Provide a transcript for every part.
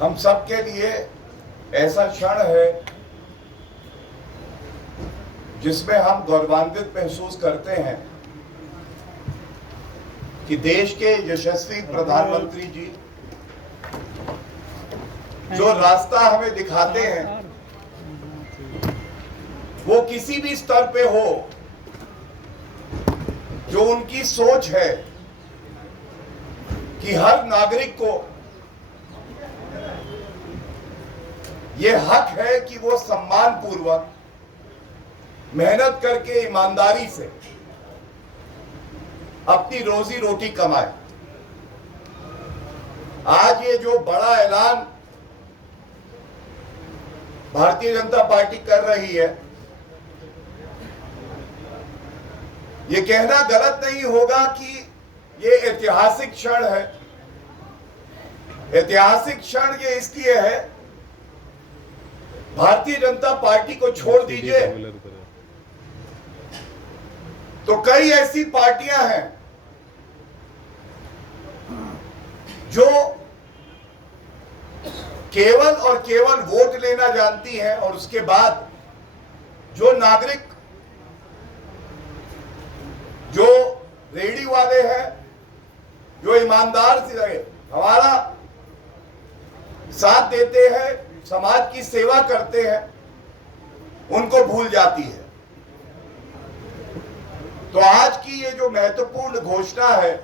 हम सब के लिए ऐसा क्षण है जिसमें हम गौरवान्वित महसूस करते हैं कि देश के यशस्वी प्रधानमंत्री जी जो रास्ता हमें दिखाते हैं वो किसी भी स्तर पे हो, जो उनकी सोच है कि हर नागरिक को ये हक है कि वो सम्मान पूर्वक मेहनत करके ईमानदारी से अपनी रोजी रोटी कमाए। आज ये जो बड़ा ऐलान भारतीय जनता पार्टी कर रही है, ये कहना गलत नहीं होगा कि ये ऐतिहासिक क्षण है। ऐतिहासिक क्षण ये इसलिए है, भारतीय जनता पार्टी को छोड़ दीजिए तो कई ऐसी पार्टियां हैं जो केवल और केवल वोट लेना जानती हैं और उसके बाद जो नागरिक, जो रेडी वाले हैं, जो ईमानदार से हमारा साथ देते हैं, समाज की सेवा करते हैं, उनको भूल जाती है। तो आज की ये जो महत्वपूर्ण घोषणा है,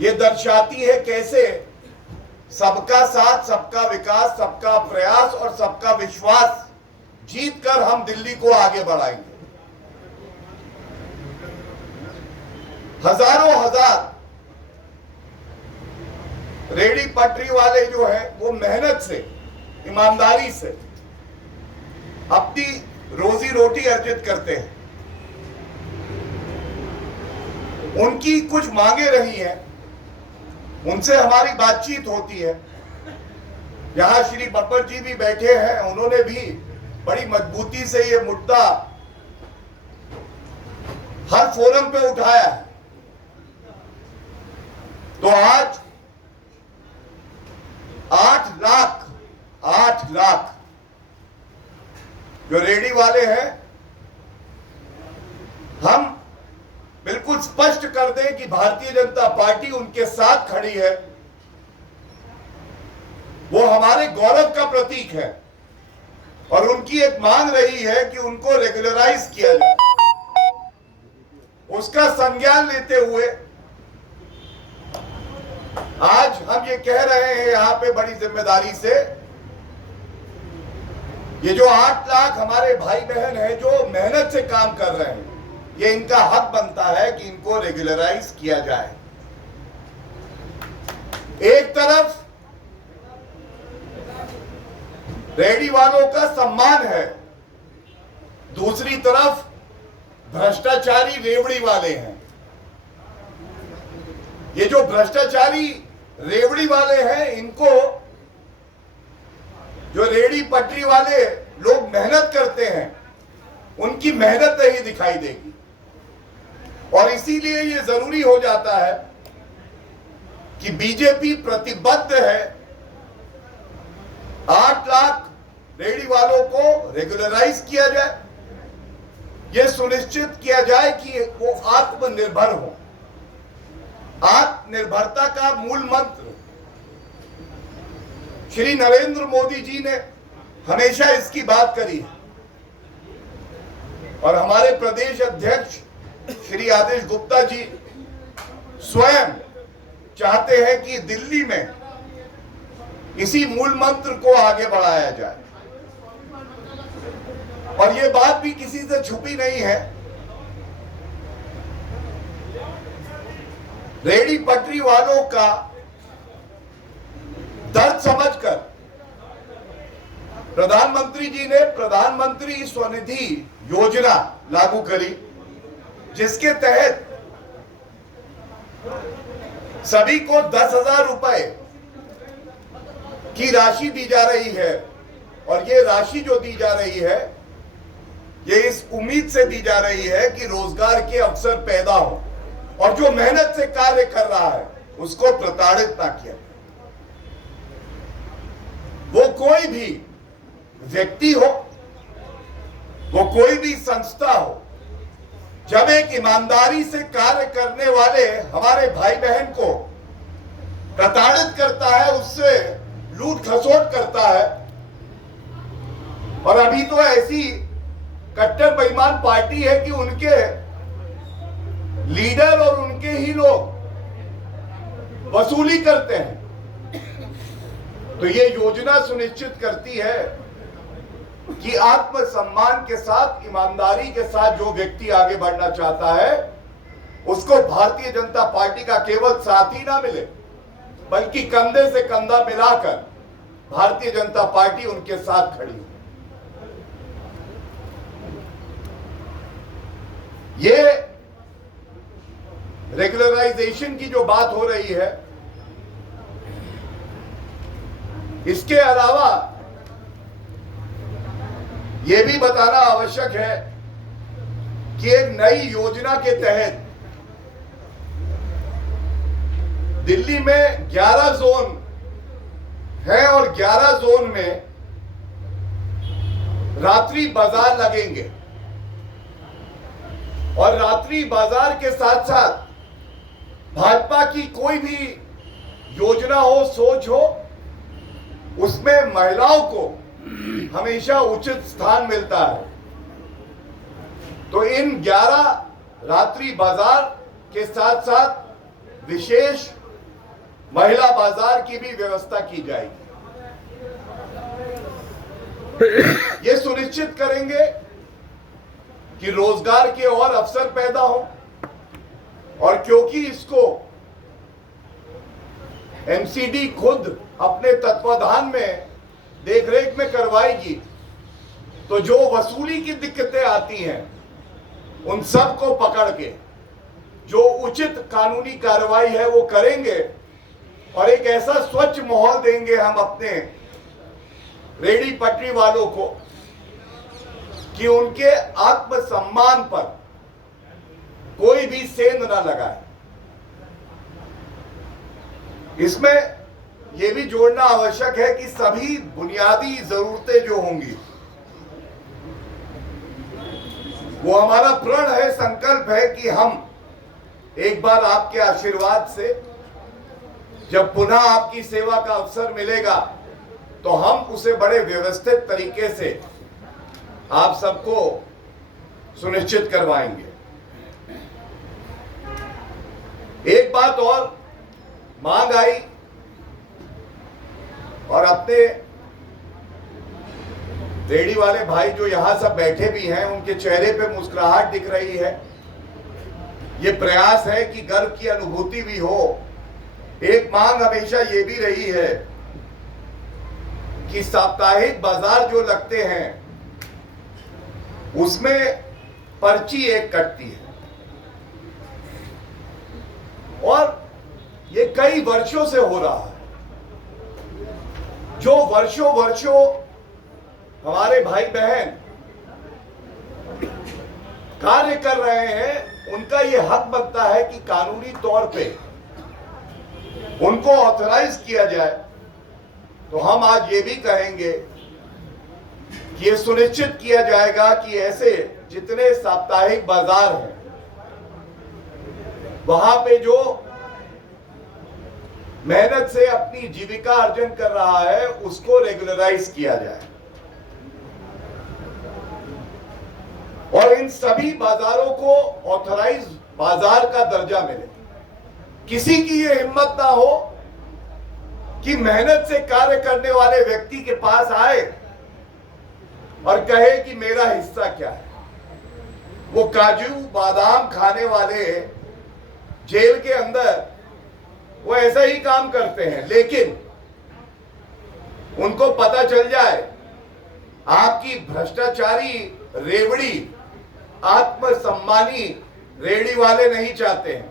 ये दर्शाती है कैसे सबका साथ, सबका विकास, सबका प्रयास और सबका विश्वास जीतकर हम दिल्ली को आगे बढ़ाएंगे। हजारों हजार रेडी पटरी वाले जो हैं वो मेहनत से, ईमानदारी से अपनी रोजी रोटी अर्जित करते हैं। उनकी कुछ मांगे रही हैं, उनसे हमारी बातचीत होती है। यहां श्री बब्बर जी भी बैठे हैं, उन्होंने भी बड़ी मजबूती से ये मुद्दा हर फोरम पे उठाया है। तो आज 8 लाख जो रेडी वाले हैं, हम बिल्कुल स्पष्ट कर दें कि भारतीय जनता पार्टी उनके साथ खड़ी है। वो हमारे गौरव का प्रतीक है और उनकी एक मांग रही है कि उनको रेगुलराइज किया जाए। उसका संज्ञान लेते हुए आज हम ये कह रहे हैं यहां पे बड़ी जिम्मेदारी से, ये जो 8 लाख हमारे भाई बहन हैं जो मेहनत से काम कर रहे हैं, ये इनका हक बनता है कि इनको रेगुलराइज किया जाए। एक तरफ रेडी वालों का सम्मान है, दूसरी तरफ भ्रष्टाचारी रेवड़ी वाले हैं। ये जो भ्रष्टाचारी रेवड़ी वाले हैं, इनको जो रेडी पटरी वाले लोग मेहनत करते हैं, उनकी मेहनत नहीं दिखाई देगी। और इसीलिए ये जरूरी हो जाता है कि बीजेपी प्रतिबद्ध है 8 लाख रेडी वालों को रेगुलराइज किया जाए, यह सुनिश्चित किया जाए कि वो आत्मनिर्भर हो। आत्मनिर्भरता का मूल मंत्र श्री नरेंद्र मोदी जी ने हमेशा इसकी बात करी है और हमारे प्रदेश अध्यक्ष श्री आदेश गुप्ता जी स्वयं चाहते हैं कि दिल्ली में इसी मूल मंत्र को आगे बढ़ाया जाए। और ये बात भी किसी से छुपी नहीं है। रेडी पटरी वालों का दर्द समझकर प्रधानमंत्री जी ने प्रधानमंत्री स्वनिधि योजना लागू करी, जिसके तहत सभी को 10,000 रुपए की राशि दी जा रही है। और ये राशि जो दी जा रही है, ये इस उम्मीद से दी जा रही है कि रोजगार के अवसर पैदा हो और जो मेहनत से कार्य कर रहा है उसको प्रताड़ित ना किया। कोई भी व्यक्ति हो, वो कोई भी संस्था हो, जब एक ईमानदारी से कार्य करने वाले हमारे भाई बहन को प्रताड़ित करता है, उससे लूट खसोट करता है, और अभी तो ऐसी कट्टर बेईमान पार्टी है कि उनके लीडर और उनके ही लोग वसूली करते हैं, तो ये योजना सुनिश्चित करती है कि आत्मसम्मान के साथ, ईमानदारी के साथ जो व्यक्ति आगे बढ़ना चाहता है, उसको भारतीय जनता पार्टी का केवल साथ ही ना मिले, बल्कि कंधे से कंधा मिलाकर भारतीय जनता पार्टी उनके साथ खड़ी है। ये रेगुलराइजेशन की जो बात हो रही है, इसके अलावा यह भी बताना आवश्यक है कि एक नई योजना के तहत दिल्ली में 11 जोन है और 11 जोन में रात्रि बाजार लगेंगे, और रात्रि बाजार के साथ साथ भाजपा की कोई भी योजना हो, सोच हो, उसमें महिलाओं को हमेशा उचित स्थान मिलता है। तो इन 11 रात्रि बाजार के साथ साथ विशेष महिला बाजार की भी व्यवस्था की जाएगी। ये सुनिश्चित करेंगे कि रोजगार के और अवसर पैदा हो, और क्योंकि इसको एमसीडी खुद अपने तत्वाधान में देखरेख में करवाएगी, तो जो वसूली की दिक्कतें आती हैं उन सब को पकड़ के जो उचित कानूनी कार्रवाई है वो करेंगे, और एक ऐसा स्वच्छ माहौल देंगे हम अपने रेडी पटरी वालों को कि उनके आत्मसम्मान पर कोई भी सेंध ना लगाए। इसमें यह भी जोड़ना आवश्यक है कि सभी बुनियादी जरूरतें जो होंगी, वो हमारा प्रण है, संकल्प है कि हम एक बार आपके आशीर्वाद से जब पुनः आपकी सेवा का अवसर मिलेगा, तो हम उसे बड़े व्यवस्थित तरीके से आप सबको सुनिश्चित करवाएंगे। एक बात और मांग आई, और अपने रेडी वाले भाई जो यहां सब बैठे भी हैं, उनके चेहरे पे मुस्कुराहट दिख रही है। ये प्रयास है कि गर्व की अनुभूति भी हो। एक मांग हमेशा ये भी रही है कि साप्ताहिक बाजार जो लगते हैं उसमें पर्ची एक कटती है, और ये कई वर्षों से हो रहा है। जो वर्षों वर्षों हमारे भाई बहन कार्य कर रहे हैं, उनका ये हक बनता है कि कानूनी तौर पे उनको ऑथराइज किया जाए। तो हम आज ये भी कहेंगे कि ये सुनिश्चित किया जाएगा कि ऐसे जितने साप्ताहिक बाजार हैं, वहां पे जो मेहनत से अपनी जीविका अर्जन कर रहा है, उसको रेगुलराइज किया जाए, और इन सभी बाजारों को ऑथराइज बाजार का दर्जा मिले। किसी की ये हिम्मत ना हो कि मेहनत से कार्य करने वाले व्यक्ति के पास आए और कहे कि मेरा हिस्सा क्या है। वो काजू बादाम खाने वाले जेल के अंदर वो ऐसा ही काम करते हैं, लेकिन उनको पता चल जाए आपकी भ्रष्टाचारी रेवड़ी आत्मसम्मानी रेडी वाले नहीं चाहते हैं।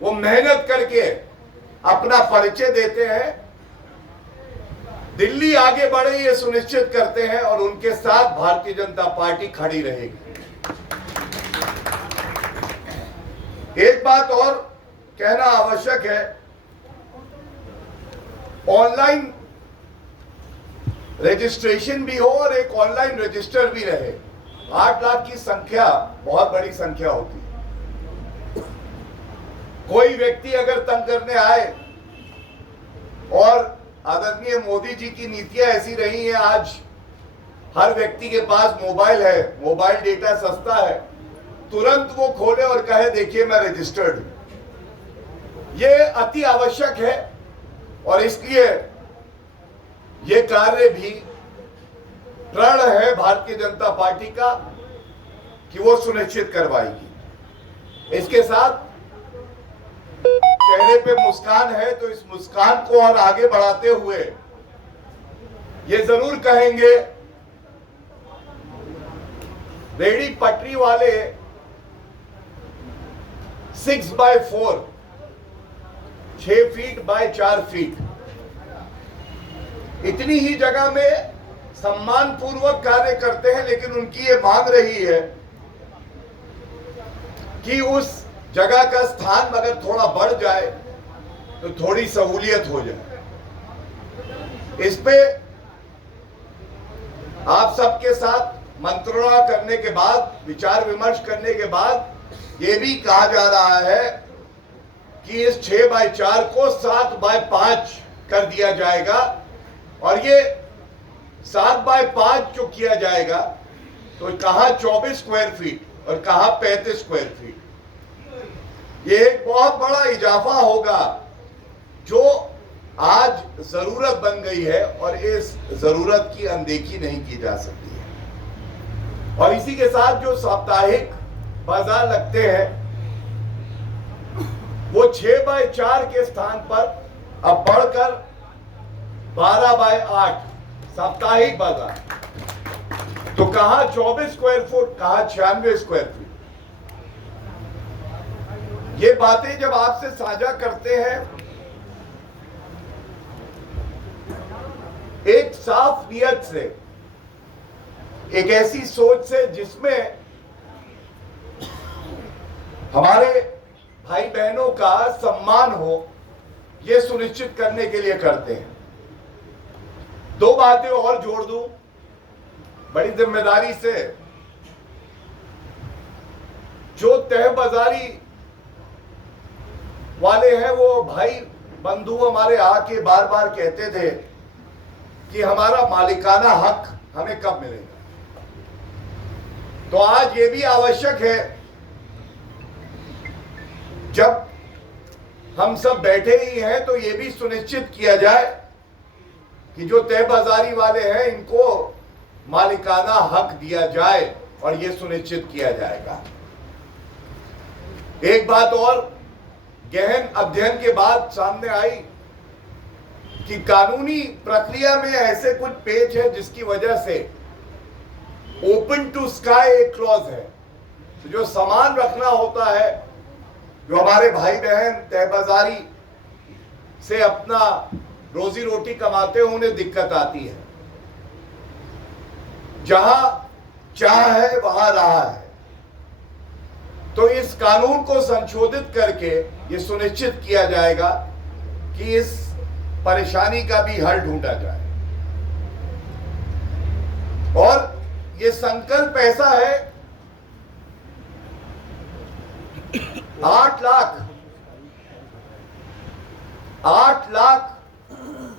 वो मेहनत करके अपना परिचय देते हैं, दिल्ली आगे बढ़े ये सुनिश्चित करते हैं, और उनके साथ भारतीय जनता पार्टी खड़ी रहेगी। एक बात और कहना आवश्यक है, ऑनलाइन रजिस्ट्रेशन भी हो और एक ऑनलाइन रजिस्टर भी रहे। 8 लाख की संख्या बहुत बड़ी संख्या होती है। कोई व्यक्ति अगर तंग करने आए, और आदरणीय मोदी जी की नीतियां ऐसी रही हैं, आज हर व्यक्ति के पास मोबाइल है, मोबाइल डेटा सस्ता है, तुरंत वो खोले और कहे देखिए मैं रजिस्टर्ड हूं। ये अति आवश्यक है और इसलिए ये कार्य भी प्रण है भारतीय जनता पार्टी का कि वो सुनिश्चित करवाएगी। इसके साथ चेहरे पे मुस्कान है, तो इस मुस्कान को और आगे बढ़ाते हुए ये जरूर कहेंगे, रेहड़ी पटरी वाले 6x4 6 फीट बाय 4 फीट इतनी ही जगह में सम्मान पूर्वक कार्य करते हैं, लेकिन उनकी ये मांग रही है कि उस जगह का स्थान अगर थोड़ा बढ़ जाए तो थोड़ी सहूलियत हो जाए। इस पे आप सबके साथ मंत्रणा करने के बाद, विचार विमर्श करने के बाद ये भी कहा जा रहा है कि इस 6x4 को 7x5 कर दिया जाएगा, और ये 7x5 जो किया जाएगा तो कहां 24 स्क्वायर फीट और कहां 35 स्क्वायर फीट। ये एक बहुत बड़ा इजाफा होगा जो आज जरूरत बन गई है, और इस जरूरत की अनदेखी नहीं की जा सकती है। और इसी के साथ जो साप्ताहिक बाजार लगते हैं वो 6x4 के स्थान पर अब बढ़कर 12x8 साप्ताहिक बाजार, तो कहां 24 स्क्वायर फुट, कहां 96 स्क्वायर फीट। ये बातें जब आपसे साझा करते हैं एक साफ नियत से, एक ऐसी सोच से जिसमें हमारे भाई बहनों का सम्मान हो, ये सुनिश्चित करने के लिए करते हैं। दो बातें और जोड़ दूं बड़ी जिम्मेदारी से। जो तह बाजारी वाले हैं वो भाई बंधु हमारे आके बार बार कहते थे कि हमारा मालिकाना हक हमें कब मिलेगा। तो आज ये भी आवश्यक है, जब हम सब बैठे ही हैं, तो ये भी सुनिश्चित किया जाए कि जो तय बाजारी वाले हैं इनको मालिकाना हक दिया जाए, और ये सुनिश्चित किया जाएगा। एक बात और गहन अध्ययन के बाद सामने आई कि कानूनी प्रक्रिया में ऐसे कुछ पेच है जिसकी वजह से ओपन टू स्काई एक क्लॉज है। तो जो सामान रखना होता है, जो हमारे भाई बहन तय बाजारी से अपना रोजी रोटी कमाते हैं, उन्हें दिक्कत आती है। जहां चाह है वहां रहा है। तो इस कानून को संशोधित करके ये सुनिश्चित किया जाएगा कि इस परेशानी का भी हल ढूंढा जाए। और ये संकल्प ऐसा है, 8 लाख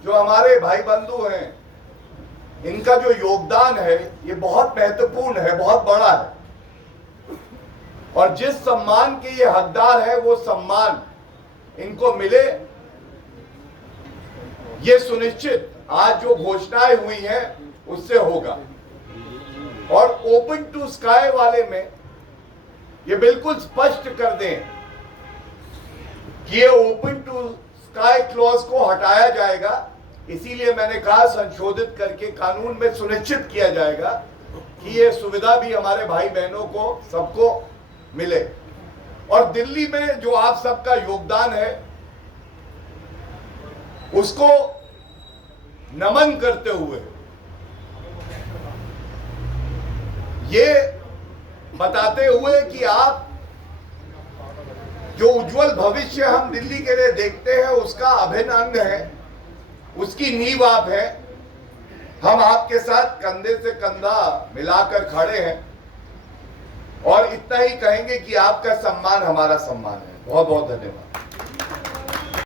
जो हमारे भाई बंधु हैं, इनका जो योगदान है ये बहुत महत्वपूर्ण है, बहुत बड़ा है। और जिस सम्मान के ये हकदार है वो सम्मान इनको मिले, ये सुनिश्चित आज जो घोषणाएं हुई हैं उससे होगा। और ओपन टू स्काई वाले में ये बिल्कुल स्पष्ट कर दें कि ये ओपन टू स्काई क्लॉज को हटाया जाएगा। इसीलिए मैंने कहा संशोधित करके कानून में सुनिश्चित किया जाएगा कि ये सुविधा भी हमारे भाई बहनों को सबको मिले। और दिल्ली में जो आप सबका योगदान है उसको नमन करते हुए, ये बताते हुए कि आप जो उज्जवल भविष्य हम दिल्ली के लिए देखते हैं उसका अभिन्न अंग है, उसकी नींव आप है, हम आपके साथ कंधे से कंधा मिलाकर खड़े हैं और इतना ही कहेंगे कि आपका सम्मान हमारा सम्मान है। बहुत बहुत धन्यवाद।